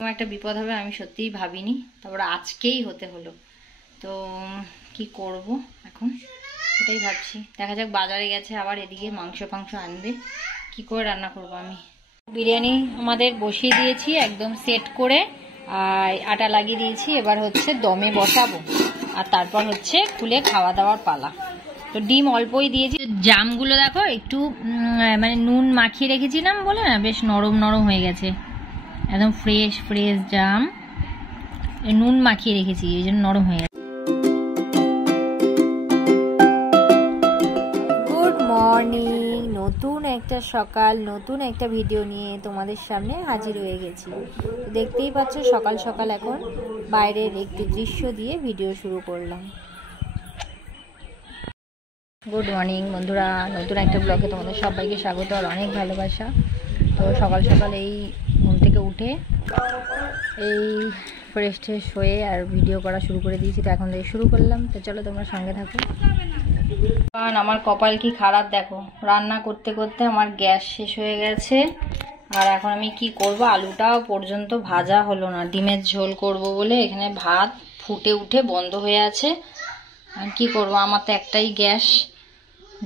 একটা বিপদ হবে আমি সত্যিই ভাবিনি, তারপরে আজকেই হতে হলো। তো কি করব এখন সেটাই ভাবছি। দেখা যাক, বাজারে গেছে আবার, এদিকে মাংস আনবে, কি করে রান্না করব আমি। বিরিয়ানি আমাদের বসিয়ে দিয়েছি একদম সেট করে, আর আটা লাগিয়ে দিয়েছি। এবার হচ্ছে দমে বসাবো, আর তারপর হচ্ছে খুলে খাওয়া দাওয়ার পালা। তো ডিম অল্পই দিয়েছি। জামগুলো দেখো একটু মানে নুন মাখিয়ে রেখেছিলাম বলে না, বেশ নরম নরম হয়ে গেছে, একদম ফ্রেশ জাম, নুন মাখিয়ে রেখেছি এই জন্য নরম হয়ে গেছে। গুড মর্নিং, নতুন একটা সকাল, নতুন একটা ভিডিও নিয়ে তোমাদের সামনে হাজির হয়ে গেছি। দেখতেই পাচ্ছ সকাল সকাল এখন বাইরের একটি দৃশ্য দিয়ে ভিডিও শুরু করলাম। গুড মর্নিং বন্ধুরা, নতুন একটা ব্লগে তোমাদের সবাইকে স্বাগত আর অনেক ভালোবাসা। তো সকাল সকাল এই ঘুম থেকে উঠে এই ফ্রেশ হয়ে আর ভিডিও করা শুরু করে দিয়েছি। তো এখন থেকে শুরু করলাম, তো চলো তোমরা সঙ্গে থাকো। কারণ আমার কপাল কি খারাপ দেখো, রান্না করতে করতে আমার গ্যাস শেষ হয়ে গেছে। আর এখন আমি কি করব, আলুটাও পর্যন্ত ভাজা হলো না। ডিমের ঝোল করব বলে এখানে ভাত ফুটে উঠে বন্ধ হয়ে আছে। আর কি করব, আমার তো একটাই গ্যাস,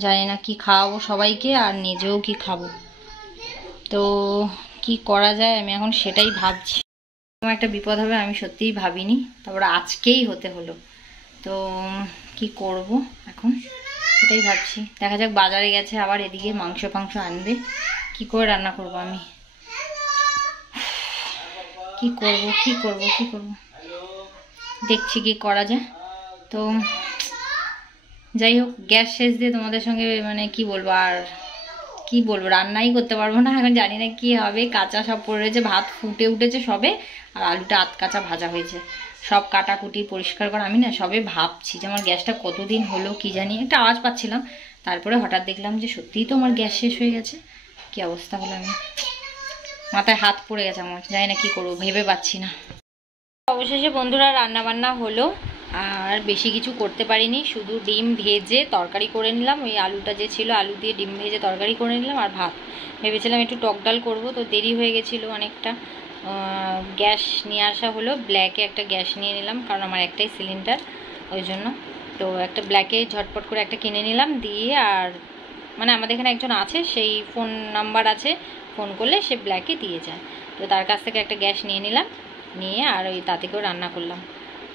জানি না কি খাওয়াবো সবাইকে আর নিজেও কি খাবো। তো কি করা যায় আমি এখন সেটাই ভাবছি। একটা বিপদ হবে আমি সত্যিই ভাবিনি, তারপরে আজকেই হতে হলো। তো কি করব এখন সেটাই ভাবছি। দেখা যাক, বাজারে গেছে আবার, এদিকে মাংস আনবে, কি করে রান্না করব আমি। কি করব দেখছি কি করা যায়। তো যাই হোক, গ্যাস শেষ দিয়ে তোমাদের সঙ্গে মানে কি বলবো, আর কি বলবো, রান্নাই করতে পারবো না এখন। জানি না কি হবে, কাঁচা সব পড়ে রয়েছে, ভাত ফুটে উঠেছে সবে, আর আলুটা আধ কাঁচা ভাজা হয়েছে। সব কাটাকুটি পরিষ্কার করা, আমি না সবে ভাবছি যে আমার গ্যাসটা কতদিন হলো কি জানি। একটা আওয়াজ পাচ্ছিলাম, তারপরে হঠাৎ দেখলাম যে সত্যিই তো আমার গ্যাস শেষ হয়ে গেছে। কি অবস্থা হলো, আমি মাথায় হাত পড়ে গেছে আমার, জানি না কি করবো, ভেবে পাচ্ছি না। অবশেষে বন্ধুরা রান্না বান্না হলো, আর বেশি কিছু করতে পারিনি, শুধু ডিম ভেজে তরকারি করে নিলাম। ওই আলুটা যে ছিল, আলু দিয়ে ডিম ভেজে তরকারি করে নিলাম, আর ভাত। ভেবেছিলাম একটু টক ডাল করবো, তো দেরি হয়ে গেছিলো অনেকটা। গ্যাস নিয়ে আসা হলো, ব্ল্যাকে একটা গ্যাস নিয়ে নিলাম, কারণ আমার একটাই সিলিন্ডার, ওই জন্য। তো একটা ব্ল্যাকে ঝটপট করে একটা কিনে নিলাম, দিয়ে আর মানে আমাদের এখানে একজন আছে, সেই ফোন নাম্বার আছে, ফোন করলে সে ব্ল্যাকে দিয়ে যায়। তো তার কাছ থেকে একটা গ্যাস নিয়ে নিলাম, নিয়ে আর ওই তাতে করে রান্না করলাম,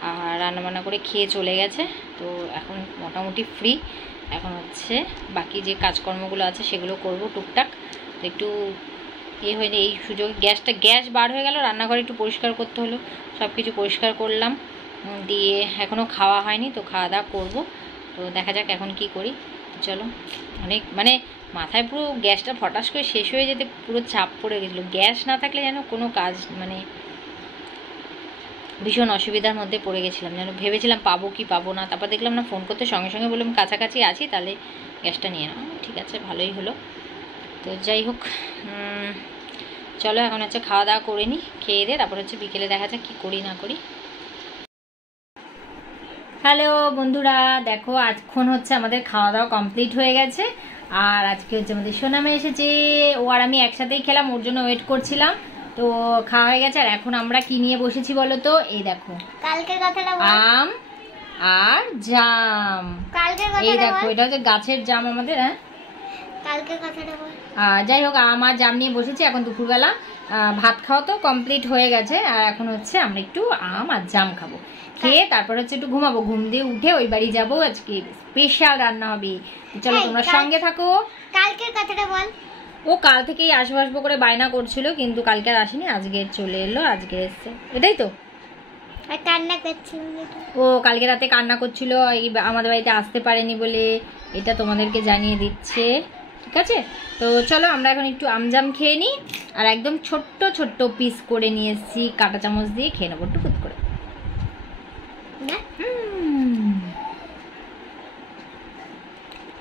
আর রান্নাবান্না করে খেয়ে চলে গেছে। তো এখন মোটামুটি ফ্রি। এখন হচ্ছে বাকি যে কাজকর্মগুলো আছে সেগুলো করব টুকটাক। তো একটু হয়নি এই সুযোগ, গ্যাস বার হয়ে গেল, রান্নাঘরে একটু পরিষ্কার করতে হলো, সব কিছু পরিষ্কার করলাম। দিয়ে এখনও খাওয়া হয়নি, তো খাওয়া দাওয়া করবো। তো দেখা যাক এখন কি করি। চলো, অনেক মানে মাথায় পুরো গ্যাসটা ফটাস করে শেষ হয়ে যেতে পুরো চাপ পড়ে গেছিলো। গ্যাস না থাকলে যেন কোনো কাজ মানে ভীষণ অসুবিধার মধ্যে পড়ে গেছিলাম, যেন ভেবেছিলাম পাবো কি পাবো না। তারপর দেখলাম না, ফোন করতে সঙ্গে সঙ্গে বললাম কাছাকাছি আছি, তাহলে গ্যাসটা নিয়ে নাও। ঠিক আছে, ভালোই হলো। তো যাই হোক, চলো এখন হচ্ছে খাওয়া দাওয়া করে নিই, খেয়ে দিয়ে তারপর হচ্ছে বিকেলে দেখা যাক কী করি না করি। হ্যালো বন্ধুরা, দেখো এখন হচ্ছে আমাদের খাওয়া দাওয়া কমপ্লিট হয়ে গেছে। আর আজকে হচ্ছে আমাদের সোনামে এসেছে, ও আর আমি একসাথেই খেলাম, ওর জন্য ওয়েট করছিলাম। তো খাওয়া হয়ে গেছে। আর এখন আমরা কি নিয়ে বসেছি বলো তো, এই দেখো কালকের কথাটা, আম আর জাম। এই দেখো, এটা হচ্ছে গাছের জাম আমাদের। হ্যাঁ, কালকের কথাটা বল। যাই হোক, আম আর জাম নিয়ে বসেছি। এখন দুপুরবেলা ভাত খাওয়া তো কমপ্লিট হয়ে গেছে, আর এখন হচ্ছে আমরা একটু আম আর জাম খাবো, খেয়ে তারপর হচ্ছে একটু ঘুমাবো। ঘুম দিয়ে উঠে ওই বাড়ি যাবো, আজকে স্পেশাল রান্না হবে। চলো তোমরা সঙ্গে থাকো। কালকের কথাটা বল। ও কাল থেকেই আসবো করে বায়না করছিল, কিন্তু কালকে আর আসেনি, আজকে চলে এলো, আজকে এসছে। এটাই তো, আর কান্না করছিল। ও কালকে রাতে কান্না করছিল আমাদের বাড়িতে আসতে পারেনি বলে, এটা তোমাদেরকে জানিয়ে দিচ্ছে। ঠিক আছে, তো চলো আমরা এখন একটু আমজাম খেয়ে নিই। আর একদম ছোট্ট ছোট্ট পিস করে নিয়ে এসেছি, কাঁটা চামচ দিয়ে খেয়ে নেবো টুকুত করে।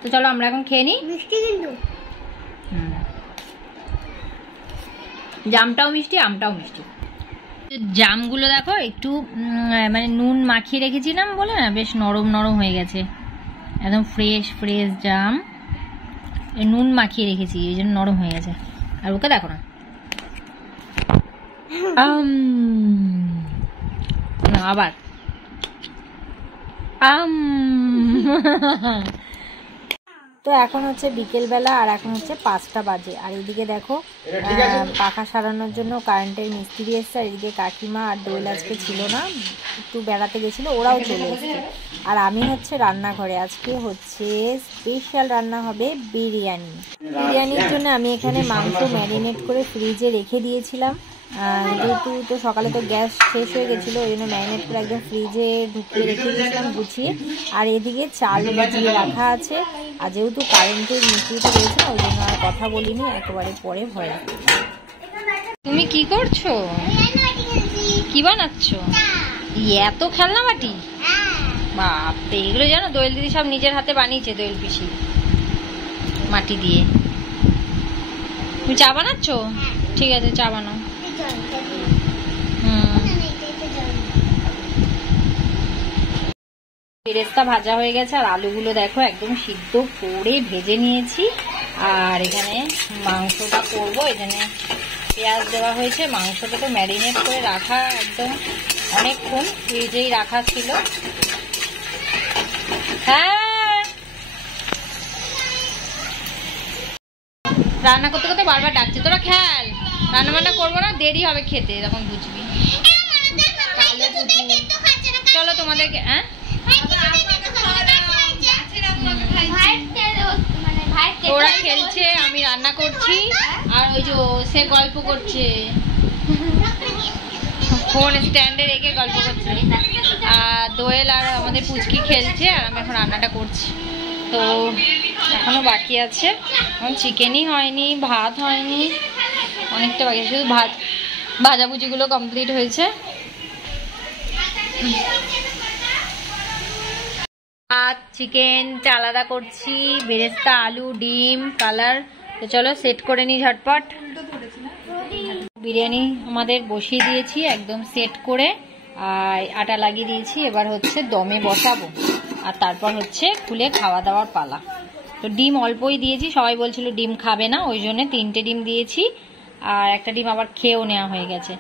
তো চলো আমরা এখন খেয়ে নিই। মিষ্টি কিন্তু, জামটাও মিষ্টি, আমটাও মিষ্টি। জামগুলো দেখো একটু মানে নুন মাখিয়ে রেখেছিলাম বলে না, বেশ নরম নরম হয়ে গেছে, একদম ফ্রেশ জাম, নুন মাখিয়ে রেখেছি এই জন্য নরম হয়ে গেছে। আর ওকে দেখো না, আবার তো এখন হচ্ছে বিকেলবেলা আর এখন হচ্ছে 5টা বাজে। আর এদিকে দেখো পাখা সারানোর জন্য কারেন্টের মিস্ত্রি এসছে। আর এদিকে কাকিমা আর দোয়েল আজকে ছিল না, একটু বেড়াতে গেছিলো, ওরাও চলে এসছে। আর আমি হচ্ছে রান্নাঘরে। আজকে হচ্ছে স্পেশাল রান্না হবে বিরিয়ানি। বিরিয়ানির জন্য আমি এখানে মাংস ম্যারিনেট করে ফ্রিজে রেখে দিয়েছিলাম। যেহেতু তো সকালে তো গ্যাস শেষ হয়ে গেছিলো, ওই জন্য ম্যারিনেট করে একদম ফ্রিজে ঢুকিয়ে রেখে দিয়েছিলাম গুছিয়ে। আর এদিকে চাল ভিজিয়ে রাখা আছে। আর যেহেতু কারেন্টের মিস্ত্রিটা রয়েছে না, ওই জন্য আর কথা বলিনি, একেবারে পরে ভয়। তুমি কি করছো? কি বানাচ্ছ? এত খেলনা বাটি? বাপরে, এগুলো জানো দোয়েল দিদি সব নিজের হাতে বানিয়েছে, দোয়েল পিসি মাটি দিয়ে। তুমি চা বানাচ্ছ? ঠিক আছে, চা বানাও। বেরেস্তা ভাজা হয়ে গেছে। আর আলুগুলো দেখো একদম সিদ্ধ করে ভেজে নিয়েছি। আর এখানে মাংসটা করবো, এখানে পেঁয়াজ দেওয়া হয়েছে। মাংসটা তো ম্যারিনেট করে রাখা একদম অনেকক্ষণ ফ্রিজেই রাখা ছিল। হ্যাঁ, রান্না করতে করতে বারবার ডাকছে, তোরা খেল, রান্না বান্না করবো না, দেরি হবে খেতে, তখন বুঝবি। চলো তোমাদেরকে, হ্যাঁ ওরা খেলছে, আমি রান্না করছি। আর ওই যে সে গল্প করছে, ফোন স্ট্যান্ডে রেখে গল্প করছে। আর দোয়েল আর আমাদের পুচকি খেলছে, আর আমি এখন রান্নাটা করছি। তো এখনো বাকি আছে, এখন চিকেনই হয়নি, ভাত হয়নি, অনেকটা বাকি আছে। শুধু ভাত ভাজাভুজিগুলো কমপ্লিট হয়েছে। ভাত চিকেন আলাদা করছি, বেরেস্তা আলু ডিম কালার। তো চলো সেট করে নিই ঝটপট। বিরিয়ানি আমাদের বসিয়ে দিয়েছি একদম সেট করে, আর আটা লাগিয়ে দিয়েছি। এবার হচ্ছে দমে বসাবো, আর তারপর হচ্ছে খুলে খাওয়া দাওয়ার পালা। তো ডিম অল্পই দিয়েছি, সবাই বলছিল ডিম খাবে না, ওই জন্য 3টে ডিম দিয়েছি। আর একটা ডিম আবার খেয়েও নেওয়া হয়ে গেছে।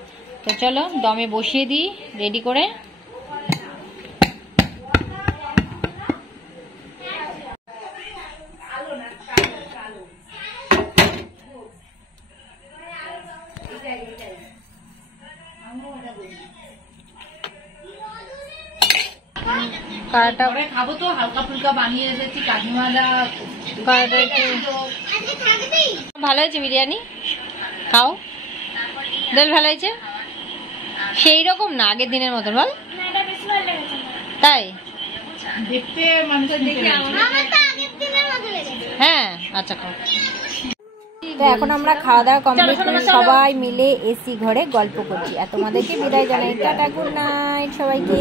তো চলো দমে বসিয়ে দিই রেডি করে। খাবো তো, হালকা ফুলকা বানিয়ে এসেছি কাকিমারা। ভালো হয়েছে বিরিয়ানি, খাও। বেশ ভালো হয়েছে, সেই রকম না আগের দিনের মতন, বল তাই? দেখতে হ্যাঁ, আচ্ছা খাও। তো এখন আমরা খাওয়া দাওয়া কমপ্লিট করে সবাই মিলে এসি ঘরে গল্প করছি। আর তোমাদেরকে বিদায় জানাই, টাটা, গুড নাইট সবাইকে।